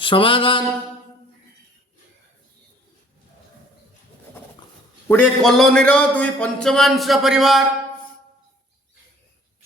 समाधान गोटे कॉलोनी दुई पंचमांश परिवार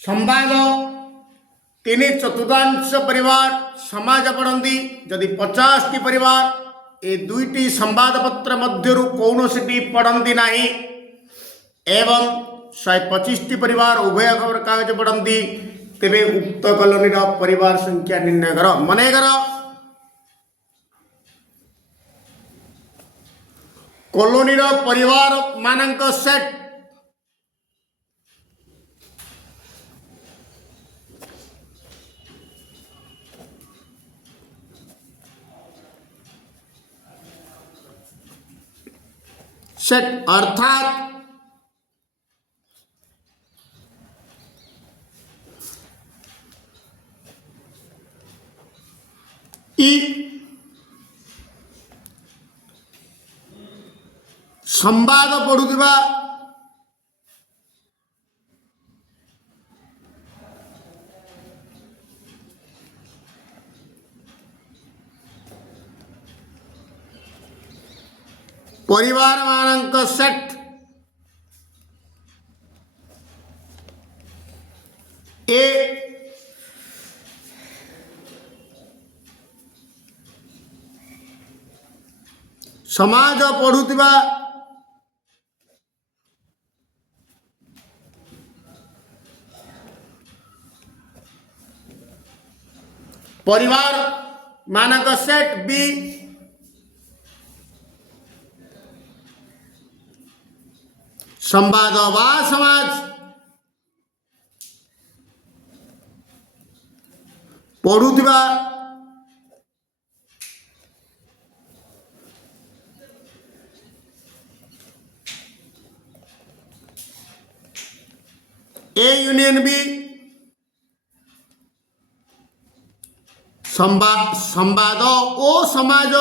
संवाद तीन चतुर्थांश परिवार समाज पढ़ती जदि 50 टी परिवार ए दुईटी संवाद पत्र मध्यरु कौनसी पढ़ती नहीं एवं 125 टी परिवार उभय खबर कागज पढ़ती तेरे उक्त कॉलोनी परिवार संख्या निर्णय कर मनेकर कॉलोनी परिवार मानक सेट सेट अर्थात संवाद पढ़ुवा परिवार मानक सेट ए समाज पढ़ुवा परिवार मानक सेट बी संवाद वा समाज पढ़ुवा ए यूनियन बी संवाद ओ समाज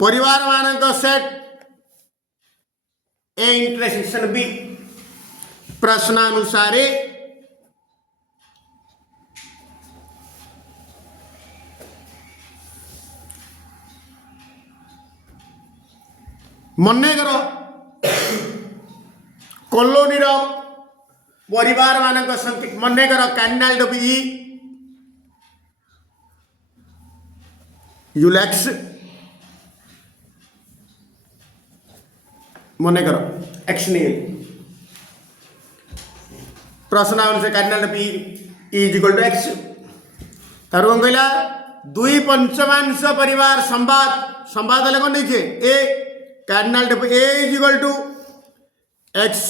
परिवार मानक सेट ए इंटरसेक्शन बी प्रश्नानुसारे मनेकर कॉलोनी परिवार मानक संख्या मनेकर कैनाल डबी यूलैक्स मनेकर एक्स नहीं प्रश्न अनुसार कैनाल डबी इज इक्वल टू एक्स तार कौन कहला दुई पंचमांश परिवार संवाद संवाद कौन नहीं ए कैनाल डबी A is equal to X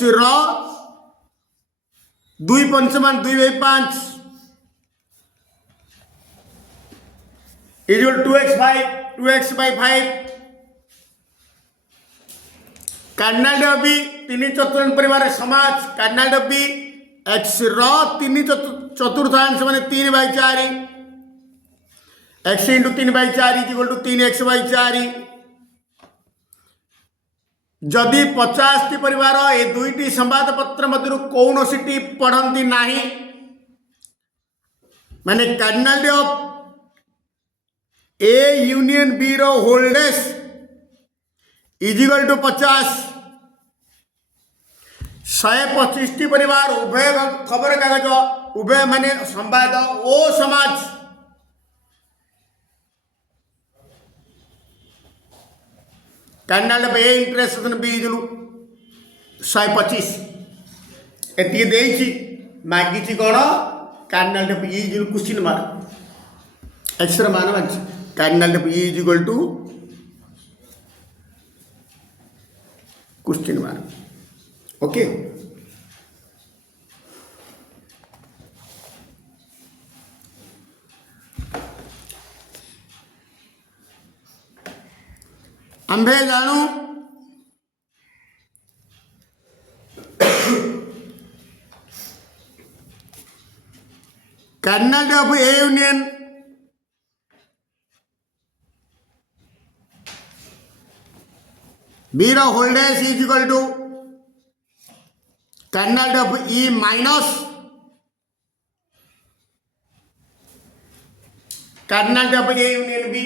दुई पंचमान 2/5 इज इक्वल 2x/5 कैनाल डबी 3 चतुर्थांश परिवार समाज कैनाल डबी एक्स 3 चतुर्थांश माने 3/4 x into 3/4 is equal to 3x/4 जदि 50 टी परिवार ए दुईटी संवाद पत्र मध्य कौन सी पढ़ती नहीं माने cardinal of A union B रो होल्डेस इज इक्वल टू 50 125 टी परिवार उभय खबर कागज उभय माने संवाद ओ समाज cardinal A intersection B is equal 125 एति देछि मागिछि कोन cardinal B is equal question mark X र मान मागछि cardinal B is equal to question mark okay आंबे जानू cardinal of A union B ର whole dash is equal to cardinal of E minus cardinal of A union B।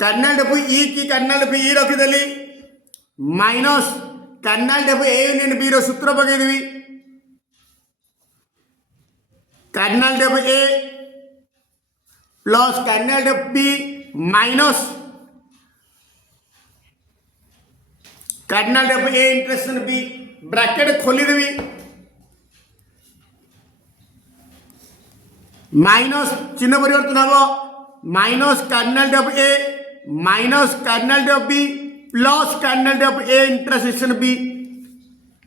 Cardinal of E की cardinal of E रखिदेली minus cardinal of A union B रो सूत्र पकईदेवी cardinal of A plus colonel of B minus cardinal of A intersection B bracket खोली देवी minus चिन्ह परिवर्तन हम minus cardinal of A minus cardinal of B plus colonel of A intersection B।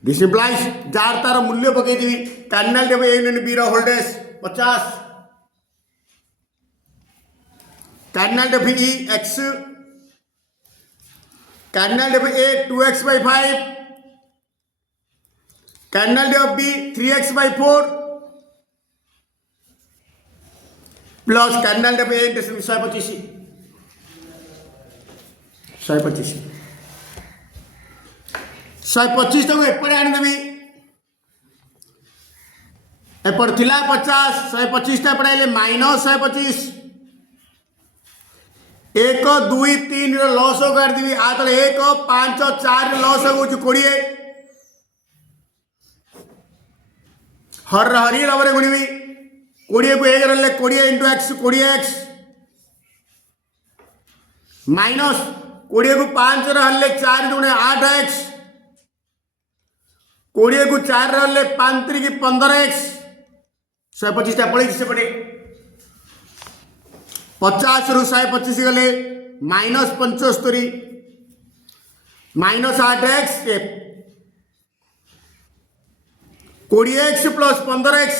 This implies जार तार मूल्य पकई देवी cardinal of A union B रो whole dash 50 kernel of E x kernel of A 2x by 5 kernel of B 3x by 4 plus colonel of A intersection 125 125 टाक एपटे आनीदेवी एपट थिला 50 125 टा एपटे माइनस 125 1 2 3 लॉस काटिदेवी आ तले 1 5 4 लॉस हो 20 हर हरी लवरे गुणिबी 20 को 1 रले 20 इंटू एक्स 20x माइनस 20 को 5 रले 4 दुणे 8x 20 को 4 रले 5 3 की 15x 125 टा पड़ी सेपटे 50 रु 125 गले minus 75 minus 8x 20x plus 15x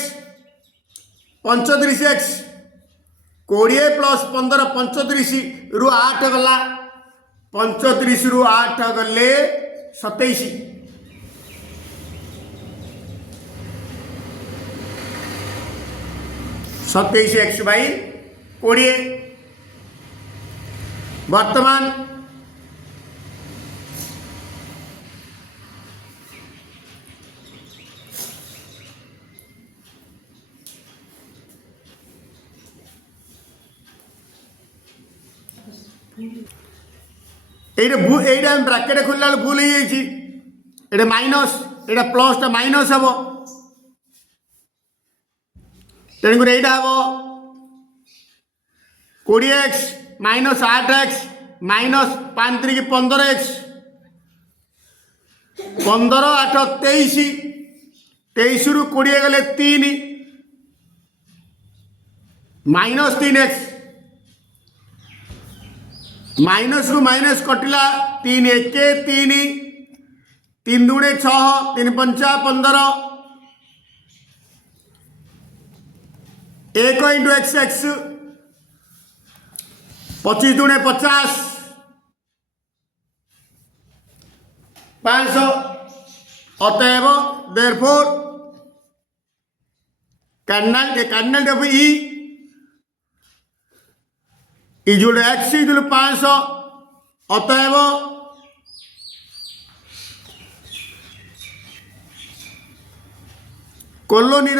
35x 20 plus 15 35 रु 8 गला 35 रु 8 गले 27 27x बाई 20 वर्तमान এইটা ব্র্যাকেটে খুললা ভুল হয়ে যাইছি এটা মাইনস এটা প্লসটা মাইনস হব তেমনি এইটা হব 20x माइनस 8x माइनस 5 3 की 15x 15 8 23 23 रु 20 गले 3 माइनस 3x माइनस रु माइनस कटिला 3 1 3 3 दुणे 6 3 5 15 1 इंटू एक्स एक्स 25 दुणे 50 500 अतएव therefore cardinal of E is equal X is equal 500 अतएव कॉलोनी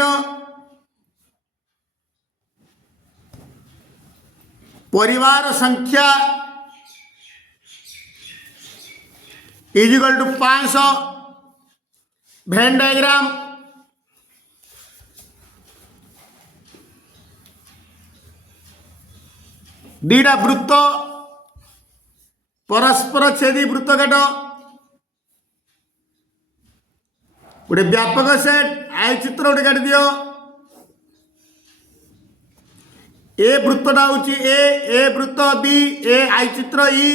परिवार संख्या इजिकल टू 500 वेन डायग्राम दीटा वृत्त परस्पर छेदी वृत्तकाट गोटे व्यापक सेट आय चित्र गोटे काट दियो ए वृत्तटा हूँ ए वृत्त बी ए आई चित्र ई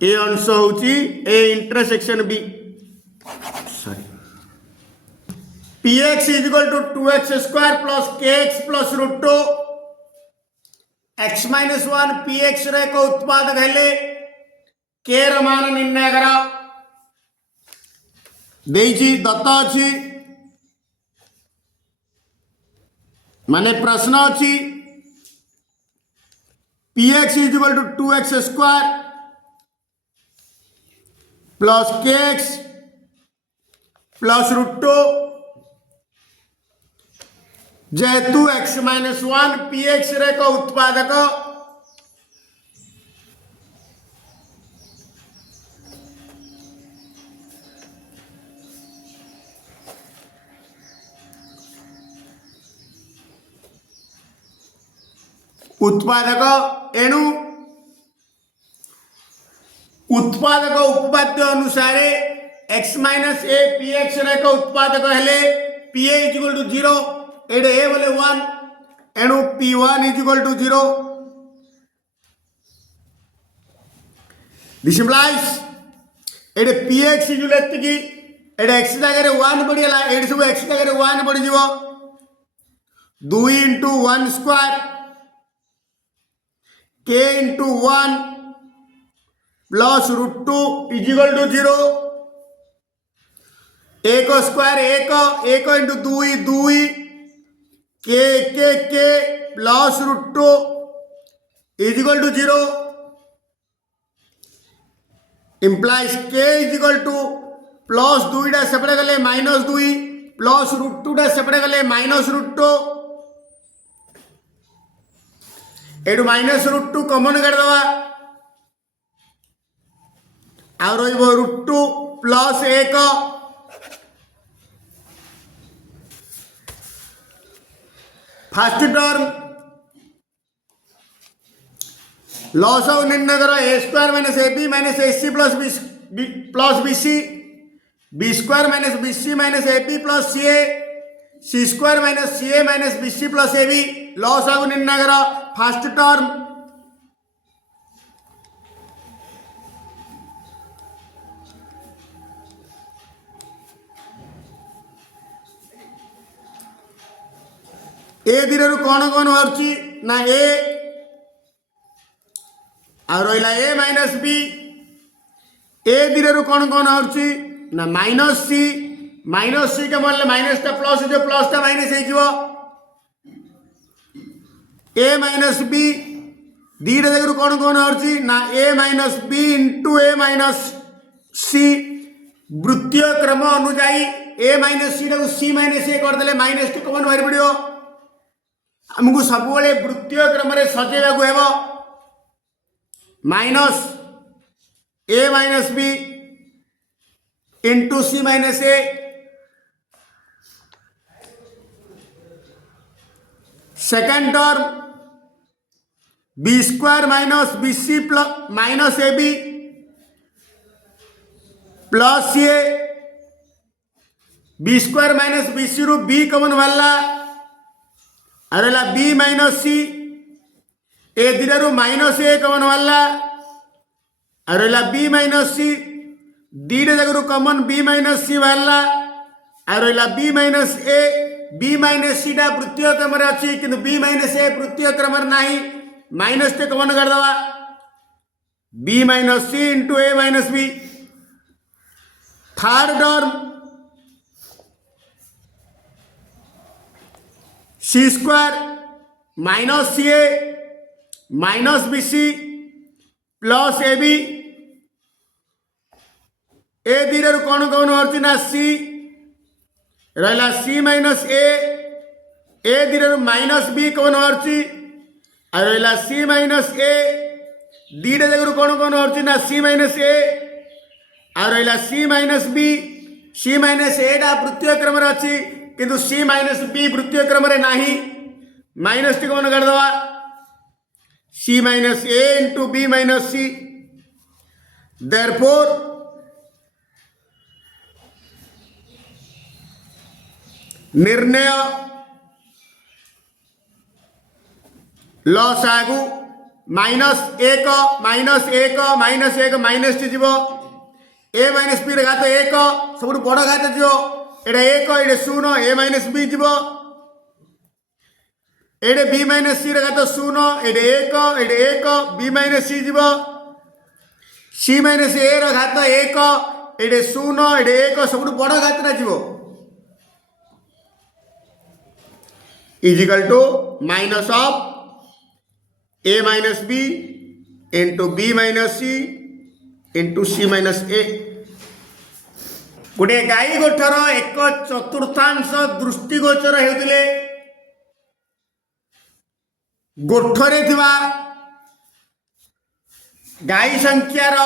ए अंश हूँ A intersection B sorry P X is equal to 2x square plus K X plus root 2 X minus 1 P X एक उत्पादक हेले के मान निर्णय कर देइछि दत्त अछि माने प्रश्न अछि px is equal to 2x square plus kx plus root 2 जेहेतु x माइनस 1 px रे को उत्पादक एणु उत्पादक उपपाद्य अनुसार x minus A P X एक उत्पादक हेले P A is equal to 0 एडे ए बोले 1 एणु p1 is equal to 0 this implies एडे px इज इक्वल की एडे x जगह 1 बढ़िला एडे सब x जगह 1 बढ़ी जीवो 2 into 1 square k into 1 plus root 2 is equal to 0 एक स्क्वायर एक into 2 k plus root 2 is equal to 0 implies k is equal to plus 2 सेपटे गले माइनस 2 प्लस रूट 2 सेपटे गले माइनस रूट 2 एटू माइनस रूट 2 कमन करदवा आ root 2 plus 1 first term लॉस ऑफ निर्णय करो A square minus A B minus A C plus B C B square minus B C minus A B plus C square minus C A minus B C plus A B लॉस ऑफ निर्णय करो first term ए धीरे कौन कौन बाहर ना ए आ रहा ए माइनस बी ए धीरे कौन कौन बाहर ना माइनस सी के बोले माइनस टा प्लस जो प्लस टा माइनस हो ए माइनस बी दीटा जगह कौन कौन बाहर ना ए minus B into A minus सी वृत्तीय क्रम अनुजाई ए माइनस सी माइनस ए करदे माइनस टी कौन बाहर पड़ो आमको सब वृत्तीय क्रम सजेवाक हेब minus a minus B into C minus a second term b square minus B C plus minus A B plus c a b square minus B c रु बी कमन बाहरला अरे बी माइनस सी ए दिलू minus ए कमन वाला अरे B minus सी दीटा जगह कमन B minus सी बाहरला अरे B minus सी टा वृत्तीय क्रम अच्छी कि बी माइनस ए वृत्तीय क्रम नहीं माइनस टे कमन करदवा B minus C into A minus B third term C square minus C A minus B C plus A B A धीरे कौन कौन बाहर ना सी रहा सी माइनस ए धीरे माइनस बी कौन बाहर रहा सी माइनस ए दीटा जगह कौन कौन बाहर ना सी माइनस ए आ रहा सी माइनस ए टा वृत्तीय क्रम अच्छी किंतु सी माइनस बी वृत्तीय क्रम नहीं माइनस टी कौन करदवा सी माइनस ए इंटू बी माइनस सी देयरफॉर निर्णय लॉस आगु माइनस एक माइनस टी जीव ए माइनस बी घात एक सब बड़ घात जीव एडे एक एडे शून्य ए माइनस बी जीव एडे बी माइनस सी घात शून्य एडे एक बी माइनस सी जीव सी माइनस ए घात एक एडे शून्य एडे एक सब बड़ घात जीव is equal to minus of A minus B into B minus C into C minus A गोटे गाई गोठर एक चतुर्थांश दृष्टिगोचर होते गोठरे थिबा गाई संख्यार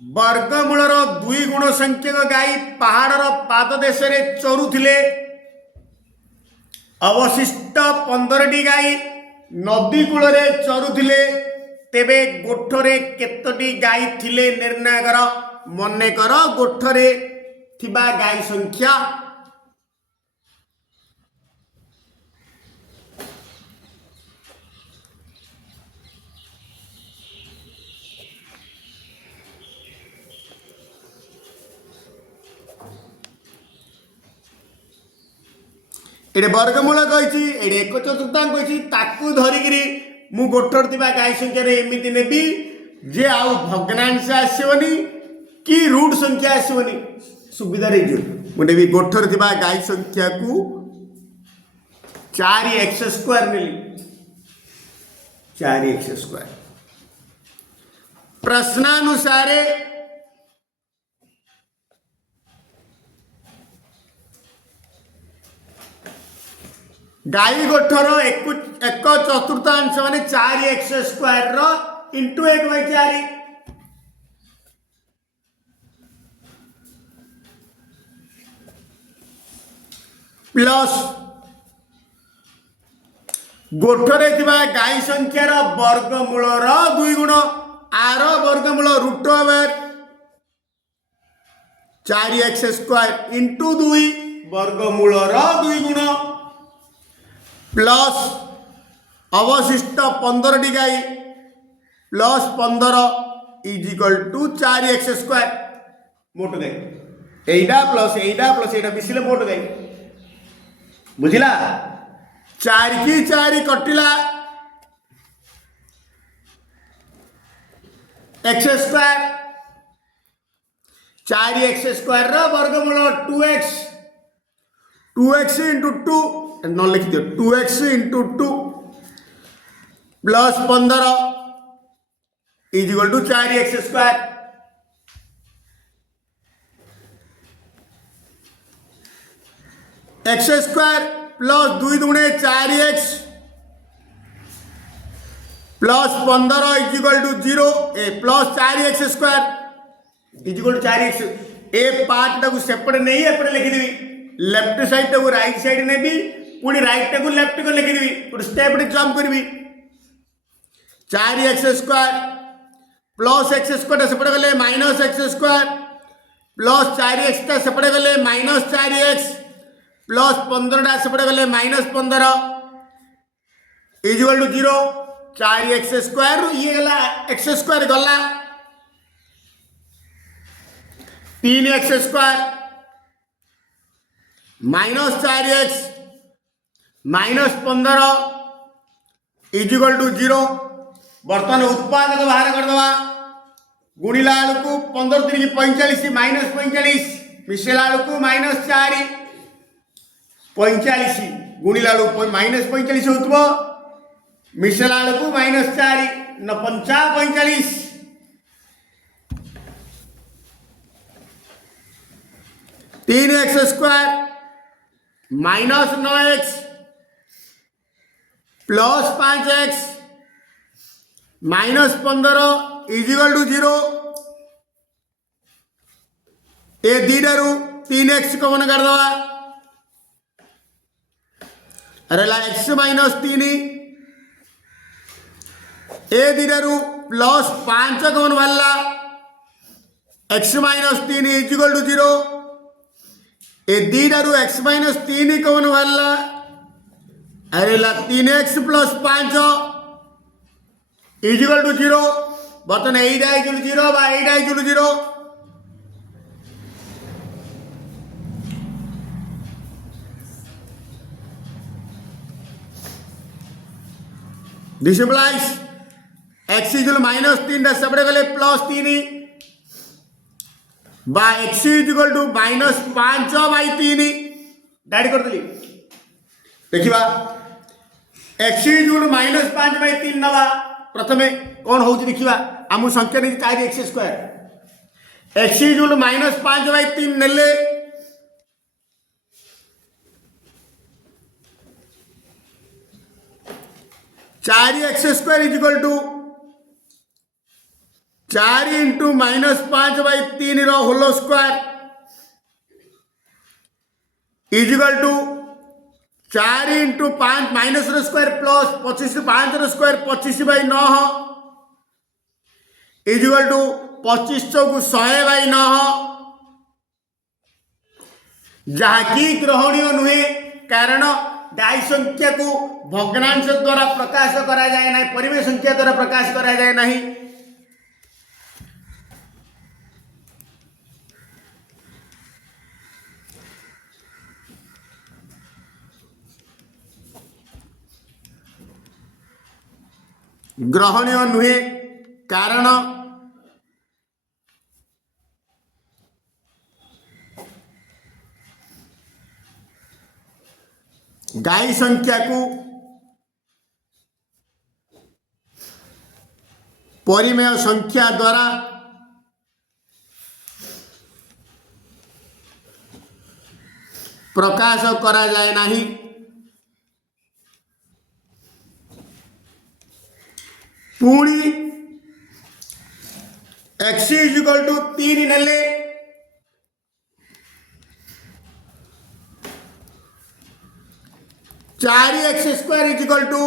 वर्गमूलर 2 गुण संख्यक गाई पहाड़र पाददेश चरुथिले अवशिष्ट 15टी गाई नदी कूल चरुथिले तेबे गोठरे केतोटी गाई थिले निर्णय कर मने कर गोठरे थिबा गाई संख्या एडे वर्गमूल कही एडे एक चतुर्थांश कही ताकू धरिकी मु गोठर थिबा गाई संख्या एमती नेबी जे आउ भग्नांश आसबनी कि रूट संख्या आसबनी सुविधा मुझे भी गोठर थिबा गाई संख्या को 4x² नेली 4x²। प्रश्नानुसार गाई गोठर एक चतुर्थांश माने 4x² इंटू 1/4 प्लस गोठरे थिबा गाई संख्यार वर्गमूलर 2 गुण आर वर्गमूल रूट ओवर 4x² इंटू 2 वर्गमूलर 2 गुण प्लस अवशिष्ट 15टी गाई प्लस 15 इजिकल टू 4x² मोट गाई एटा प्लस एटा मिसिले मोट गाई बुझिला 4 की 4 कटिला x² 4x² वर्गमूल 2x इंटू 2 न लिखि दियो 2x into 2 plus 15 is equal to 4x²। x² plus 2 दुणे 4x प्लस 15 इजिकल टू 0 ए plus 4x² is equal to 4x ए पार्ट टाकू सेपटे नहीं एपटे लिखिदेवी लेफ्ट साइड टाकू राइट साइड नेबी पुणी राइट टाकू लेफ्ट को लिखिदेवी पुणी स्टेप जंप करबी 4x² प्लस x² सेपटे गले माइनस x² प्लस 4x सेपटे गले माइनस 4x प्लस 15 सेपटे गले माइनस 15 इजिकल टू 0 4x² ये गला x² गला 3x² minus 4x minus 15 is equal to 0 बर्तमान उत्पादक बाहर करदवा गुणिला को 15 3 45 माइनस 45 मिसेला को माइनस 4 45 गुणिला माइनस 45 होतबो मिसेला को माइनस 4 न 45 3x² minus 9x plus 5x minus 15 is equal to 0 ए दीडारू 3x कमन करदवा अरे ला x माइनस 3 ए दीडारू प्लस 5 कमन वाला x माइनस 3 इजिकल टू 0 ए दीडारू x माइनस 3 कमन वाला अरे ला 3x प्लस 5 इजिकल टू 0 बर्तन 8 इजिकल 0 बा 8 is equal 0 this implies x equal minus 3 सेपटे गले प्लस 3 बा एक्स इक्वल टू -5/3 डायरेक्ट करदेली देखा एक्स इक्वल -5/3 नवा प्रथमे कौन हो देखा आम संख्या नहीं 4x²। एक्स इक्वल -5/3 नेले 4x² equal to 4 into -5/3 whole square is equal to 4 into 5 minus square plus 25 5 square 25/9 is equal to 25 चौकु 100/9 जहाँकि ग्रहणीय नुहे कारण डाई संख्या को भग्नांश द्वारा प्रकाश करा जाए ना परिमेय संख्या द्वारा प्रकाश करा जाए नहीं। ग्रहणीय नुहे कारण गाई संख्या को परिमेय संख्या द्वारा प्रकाश करा जाए नहीं। पुणी एक्स इक्वल टू 3 नेले 4x² equal to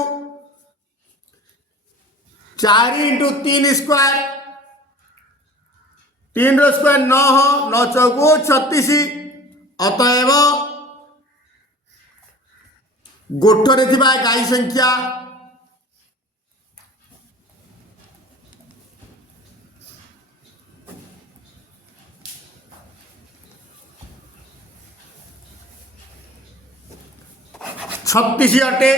4 into 3 square 3 square 9 9 चौको 36 अतएव गोठरे थिबा गाई संख्या छत्तीस अटे।